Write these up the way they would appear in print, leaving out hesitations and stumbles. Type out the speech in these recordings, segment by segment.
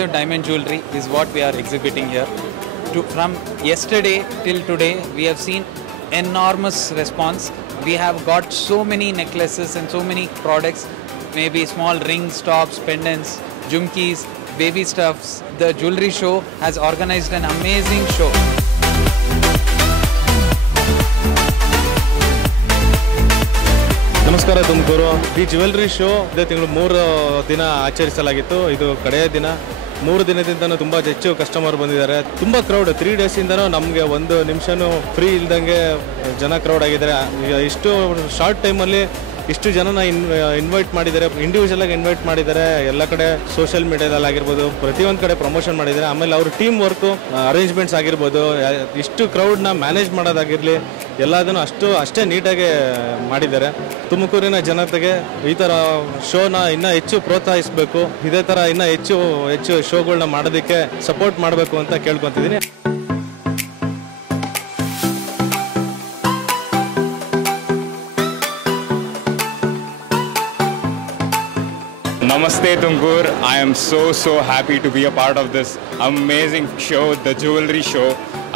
exclusive diamond jewelry is what we are exhibiting here. From yesterday till today, we have seen enormous response. We have got so many necklaces and so many products, maybe small rings, tops, pendants, jumkis, baby stuffs. The jewelry show has organized an amazing show. ನಮಸ್ಕಾರ Tumakuru. The jewellery show ಇದೇ ತಿಂಗಳು 3 ದಿನ ಆಚರಿಸಲಾಗಿತ್ತು. ಇದು ಕಡೆಯ ದಿನ. 3 ದಿನದಿಂದನೂ ತುಂಬ ಹೆಚ್ಚು ಕಸ್ಟಮರ್ ಬಂದಿದ್ದಾರೆ. ತುಂಬ ಕ್ರೌಡ್ 3 ಡೇಸಿಂದನೂ ನಮಗೆ ಒಂದು ನಿಮಿಷನೂ ಫ್ರೀ ಇಲ್ದಂಗೆ ಜನ ಕ್ರೌಡ್ ಆಗಿದ್ದಾರೆ. ಇಷ್ಟು ಶಾರ್ಟ್ ಟೈಮಲ್ಲಿ ಇಷ್ಟು ಜನನ ಇನ್ವೈಟ್ ಮಾಡಿದ್ದಾರೆ, ಇಂಡಿವಿಜುವಲಾಗಿ ಇನ್ವೈಟ್ ಮಾಡಿದ್ದಾರೆ. ಎಲ್ಲ ಕಡೆ ಸೋಷಿಯಲ್ ಮೀಡಿಯಾದಲ್ಲಿ ಆಗಿರ್ಬೋದು, ಪ್ರತಿಯೊಂದು ಕಡೆ ಪ್ರಮೋಷನ್ ಮಾಡಿದ್ದಾರೆ. ಆಮೇಲೆ ಅವ್ರ ಟೀಮ್ ವರ್ಕು, ಅರೇಂಜ್ಮೆಂಟ್ಸ್ ಆಗಿರ್ಬೋದು, ಇಷ್ಟು ಕ್ರೌಡ್ನ ಮ್ಯಾನೇಜ್ ಮಾಡೋದಾಗಿರಲಿ ಎಲ್ಲದನ್ನು ಅಷ್ಟೇ ನೀಟಾಗಿ ಮಾಡಿದ್ದಾರೆ. ತುಮಕೂರಿನ ಜನತೆಗೆ ಈ ಥರ ಶೋನ ಇನ್ನೂ ಹೆಚ್ಚು ಪ್ರೋತ್ಸಾಹಿಸಬೇಕು, ಇದೇ ಥರ ಇನ್ನೂ ಹೆಚ್ಚು ಶೋಗಳನ್ನ ಮಾಡೋದಕ್ಕೆ ಸಪೋರ್ಟ್ ಮಾಡಬೇಕು ಅಂತ ಕೇಳ್ಕೊತಿದ್ದೀನಿ. Namaste Tumkur. I am so happy to be a part of this amazing show, the jewelry show.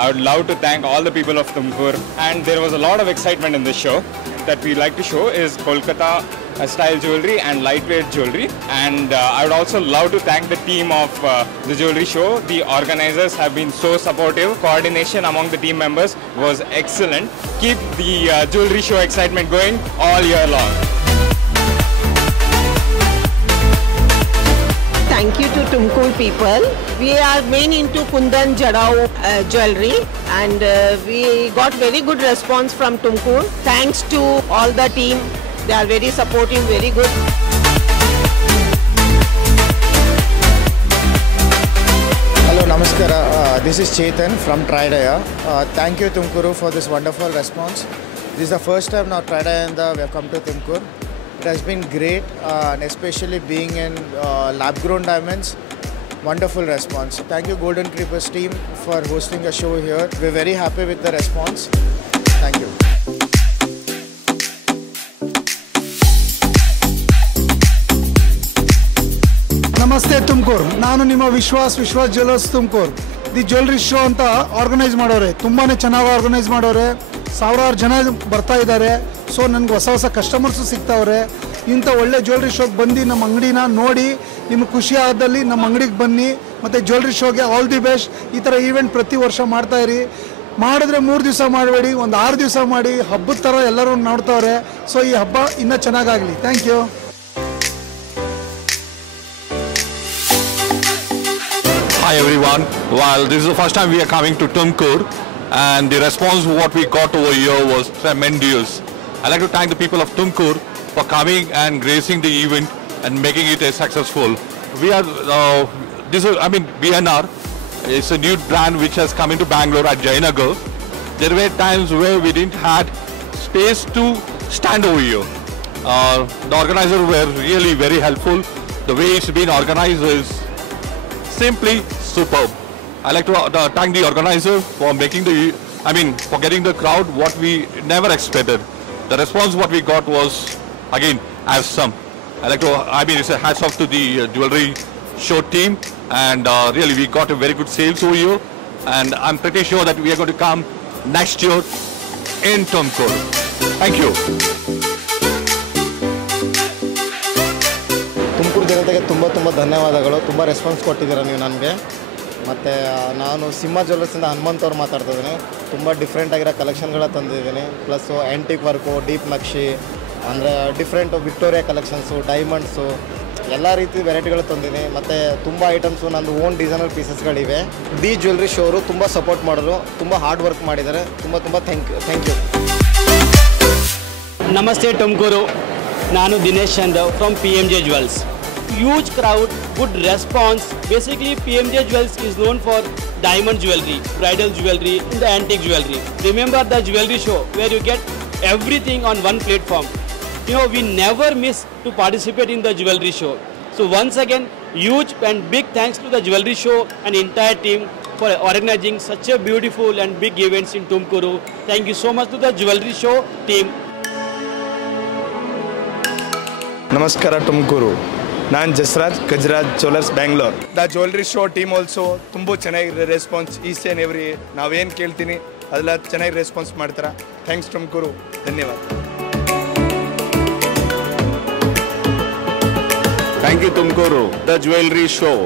I would love to thank all the people of Tumkur, and there was a lot of excitement in this show. That we like to show is Kolkata style jewelry and lightweight jewelry, and I would also love to thank the team of the jewelry show. The organizers have been so supportive. Coordination among the team members was excellent. Keep the jewelry show excitement going all year long. Thank you to Tumkur people. We are main into Kundan Jadao jewelry, and we got very good response from Tumkur. Thanks to all the team. They are very supportive, very good. Hello, Namaskara. This is Chetan from Tridaya. Thank you Tumkuru for this wonderful response. This is the first time now Tridaya and we have come to Tumkur. It has been great, and especially being in lab-grown diamonds, wonderful response. Thank you Golden Creepers team for hosting a show here. We're very happy with the response. Thank you. ನಮಸ್ತೆ ತುಮಕೂರು. ನಾನು ನಿಮ್ಮ Vishwas jewellers Tumakuru. The jewellery show ಅಂತ organise ಮಾಡೋರೆ, ತುಂಬಾ ಚೆನ್ನಾಗಿ ಆರ್ಗನೈಸ್ ಮಾಡೋರೆ. ಸಾವಿರಾರು ಜನ ಬರ್ತಾ ಇದ್ದಾರೆ. ಸೊ ನನಗೆ ಹೊಸ ಕಸ್ಟಮರ್ಸು ಸಿಗ್ತಾವ್ರೆ. ಇಂಥ ಒಳ್ಳೆ ಜ್ಯುವೆಲ್ರಿ ಶೋಗೆ ಬಂದು ನಮ್ಮ ಅಂಗಡಿನ ನೋಡಿ ನಿಮಗೆ ಖುಷಿ ಆದಲ್ಲಿ ನಮ್ಮ ಅಂಗಡಿಗೆ ಬನ್ನಿ. ಮತ್ತು ಜ್ಯುವೆಲ್ರಿ ಶೋಗೆ ಆಲ್ ದಿ ಬೆಸ್ಟ್. ಈ ಥರ ಈವೆಂಟ್ ಪ್ರತಿ ವರ್ಷ ಮಾಡ್ತಾಯಿರಿ. ಮಾಡಿದ್ರೆ 3 ದಿವಸ ಮಾಡಬೇಡಿ, ಒಂದು 6 ದಿವಸ ಮಾಡಿ. ಹಬ್ಬದ ಥರ ಎಲ್ಲರೂ ನೋಡ್ತಾವ್ರೆ. ಸೊ ಈ ಹಬ್ಬ ಇನ್ನೂ ಚೆನ್ನಾಗಾಗಲಿ. Thank you. Hi everyone. Well, this is the first time we are coming to Tumkur, and the response what we got over here was tremendous. I'd like to thank the people of Tumkur for coming and gracing the event and making it a successful. We are, BNR is a new brand which has come into Bangalore at Jayanagar. There were times where we didn't had space to stand over here. The organizers were really very helpful. The way it's been organized is simply superb. I like to thank the organizer for for getting the crowd what we never expected. The response what we got was again awesome. It's a hats off to the jewelry show team, and really we got a very good sales over here, and I'm pretty sure that we are going to come next year in Tumkur. Thank you. Tumakuru ಜನತೆಗೆ ತುಂಬ ಧನ್ಯವಾದಗಳು. ತುಂಬ ರೆಸ್ಪಾನ್ಸ್ ಕೊಟ್ಟಿದ್ದೀರಾ ನೀವು ನನಗೆ. ಮತ್ತು ನಾನು ಸಿಂಹ ಜ್ಯುವೆಲ್ಲರ್ಸಿಂದ ಹನುಮಂತ್ ಅವ್ರು ಮಾತಾಡ್ತಿದ್ದೀನಿ. ತುಂಬ ಡಿಫ್ರೆಂಟಾಗಿರೋ ಕಲೆಕ್ಷನ್ಗಳ ತಂದಿದ್ದೀನಿ. Plus antique work, deep Naqvi, ಅಂದರೆ ಡಿಫ್ರೆಂಟು ವಿಕ್ಟೋರಿಯಾ ಕಲೆಕ್ಷನ್ಸು, ಡೈಮಂಡ್ಸು, ಎಲ್ಲ ರೀತಿ ವೆರೈಟಿಗಳು ತಂದಿದ್ದೀನಿ. ಮತ್ತು ತುಂಬ ಐಟಮ್ಸು ನಂದು ಓನ್ ಡಿಸೈನರ್ ಪೀಸಸ್ಗಳಿವೆ. ದಿ ಜ್ಯುವೆಲ್ರಿ ಶೋ ಅವರು ತುಂಬ ಸಪೋರ್ಟ್ ಮಾಡಿದ್ರು, ತುಂಬ ಹಾರ್ಡ್ ವರ್ಕ್ ಮಾಡಿದ್ದಾರೆ. ತುಂಬ ಥ್ಯಾಂಕ್ ಯು. ನಮಸ್ತೆ ತುಮಕೂರು. ನಾನು ದಿನೇಶ್ ಚಂದ್ರ from PMJ Jewels. Huge crowd, good response. Basically PMJ Jewels is known for diamond jewelry, bridal jewelry, and the antique jewelry. Remember the jewelry show where you get everything on one platform. We never miss to participate in the jewelry show. So once again, huge and big thanks to the jewelry show and entire team for organizing such a beautiful and big events in Tumkuru. Thank you so much to the jewelry show team. ನಮಸ್ಕಾರ ತುಮಕೂರು. ನಾನು ಜಸ್ರಾಜ್ ಗಜರಾಜ್ ಜ್ಯುವೆಲರ್ಸ್ Bangalore. The jewellery show team also ತುಂಬ ಚೆನ್ನಾಗಿರೋ response. Each and every ನಾವೇನು ಕೇಳ್ತೀನಿ ಅದೆಲ್ಲ ಚೆನ್ನಾಗಿ ರೆಸ್ಪಾನ್ಸ್ ಮಾಡ್ತಾರೆ. ಥ್ಯಾಂಕ್ಸ್ ತುಮಕೂರು. ಧನ್ಯವಾದ. Thank you Tumkuru. The jewelry show.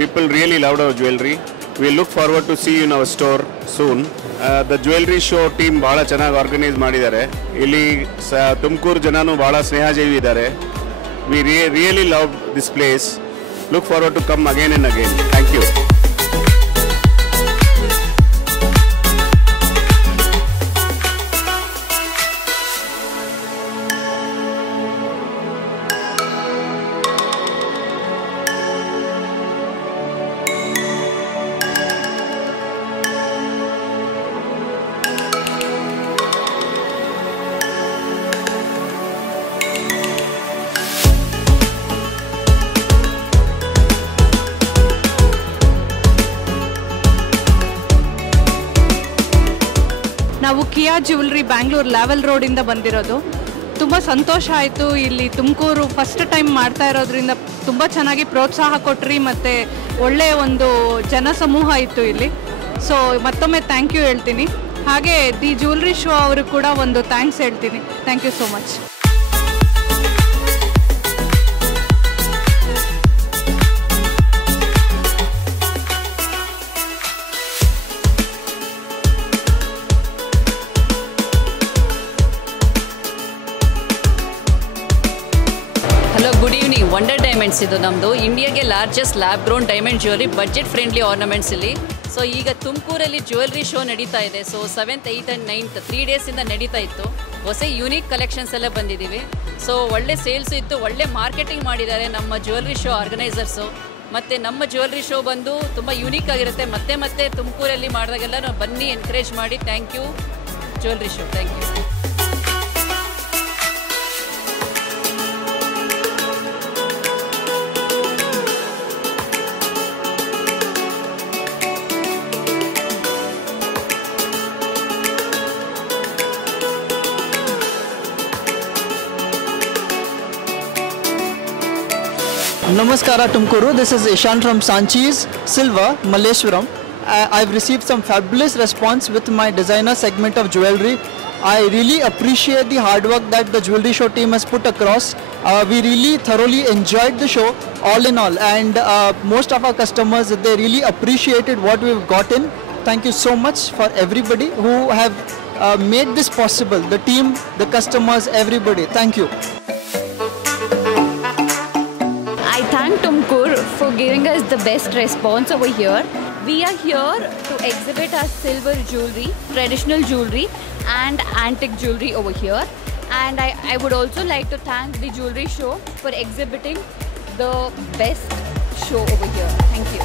People really loved our jewelry. We look forward to see you in our store soon. The jewelry show team ಬಹಳ ಚೆನ್ನಾಗಿ ಆರ್ಗನೈಸ್ ಮಾಡಿದ್ದಾರೆ. ಇಲ್ಲಿ ತುಮಕೂರು ಜನನು ಬಹಳ ಸ್ನೇಹಜೀವಿ ಇದ್ದಾರೆ. We really love this place. Look forward to come again and again. Thank you. ನಾವು ಕಿಯಾ ಜ್ಯುವೆಲ್ರಿ ಬ್ಯಾಂಗ್ಳೂರ್ ಲೆವೆಲ್ ರೋಡಿಂದ ಬಂದಿರೋದು. ತುಂಬ ಸಂತೋಷ ಆಯಿತು. ಇಲ್ಲಿ ತುಮಕೂರು ಫಸ್ಟ್ ಟೈಮ್ ಮಾಡ್ತಾ ಇರೋದ್ರಿಂದ ತುಂಬ ಚೆನ್ನಾಗಿ ಪ್ರೋತ್ಸಾಹ ಕೊಟ್ರಿ ಮತ್ತು ಒಳ್ಳೆಯ ಒಂದು ಜನಸಮೂಹ ಇತ್ತು ಇಲ್ಲಿ. ಸೊ ಮತ್ತೊಮ್ಮೆ ಥ್ಯಾಂಕ್ ಯು ಹೇಳ್ತೀನಿ. ಹಾಗೆ ದಿ ಜ್ಯುವೆಲ್ರಿ ಶೋ ಅವರು ಕೂಡ ಒಂದು ಥ್ಯಾಂಕ್ಸ್ ಹೇಳ್ತೀನಿ. Thank you so much. Hello, good evening. Wonder Diamonds ಇದು ನಮ್ಮದು ಇಂಡಿಯಾಗೆ largest lab grown diamond jewellery, budget friendly ornaments ಇಲ್ಲಿ. ಸೊ ಈಗ ತುಮಕೂರಲ್ಲಿ ಜ್ಯುವೆಲ್ರಿ ಶೋ ನಡೀತಾ ಇದೆ. So 7th, 8th and 9th 3 ಡೇಸಿಂದ ನಡೀತಾ ಇತ್ತು. ಹೊಸ ಯೂನಿಕ್ ಕಲೆಕ್ಷನ್ಸ್ ಎಲ್ಲ ಬಂದಿದ್ದೀವಿ. ಸೊ ಒಳ್ಳೆ ಸೇಲ್ಸು ಇತ್ತು, ಒಳ್ಳೆ ಮಾರ್ಕೆಟಿಂಗ್ ಮಾಡಿದ್ದಾರೆ ನಮ್ಮ ಜ್ಯುವೆಲ್ರಿ ಶೋ ಆರ್ಗನೈಸರ್ಸು. ಮತ್ತು ನಮ್ಮ ಜ್ಯುವೆಲ್ರಿ ಶೋ ಬಂದು ತುಂಬ ಯೂನಿಕ್ ಆಗಿರುತ್ತೆ. ಮತ್ತೆ ಮತ್ತೆ ತುಮಕೂರಲ್ಲಿ ಮಾಡಿದಾಗೆಲ್ಲ ನಾವು ಬನ್ನಿ, ಎನ್ಕರೇಜ್ ಮಾಡಿ. Thank you jewellery show. Thank you. Namaskara Tumkuru, this is Ishan from Sanchis, Silver, Malleshwaram. I've received some fabulous response with my designer segment of jewelry. I really appreciate the hard work that the jewelry show team has put across. We really thoroughly enjoyed the show all in all, and most of our customers, they really appreciated what we've gotten. Thank you so much for everybody who have made this possible. The team, the customers, everybody. Thank you. I thank Tumkur for giving us the best response over here. We are here to exhibit our silver jewelry, traditional jewelry and antique jewelry over here. And I would also like to thank the jewelry show for exhibiting the best show over here. Thank you.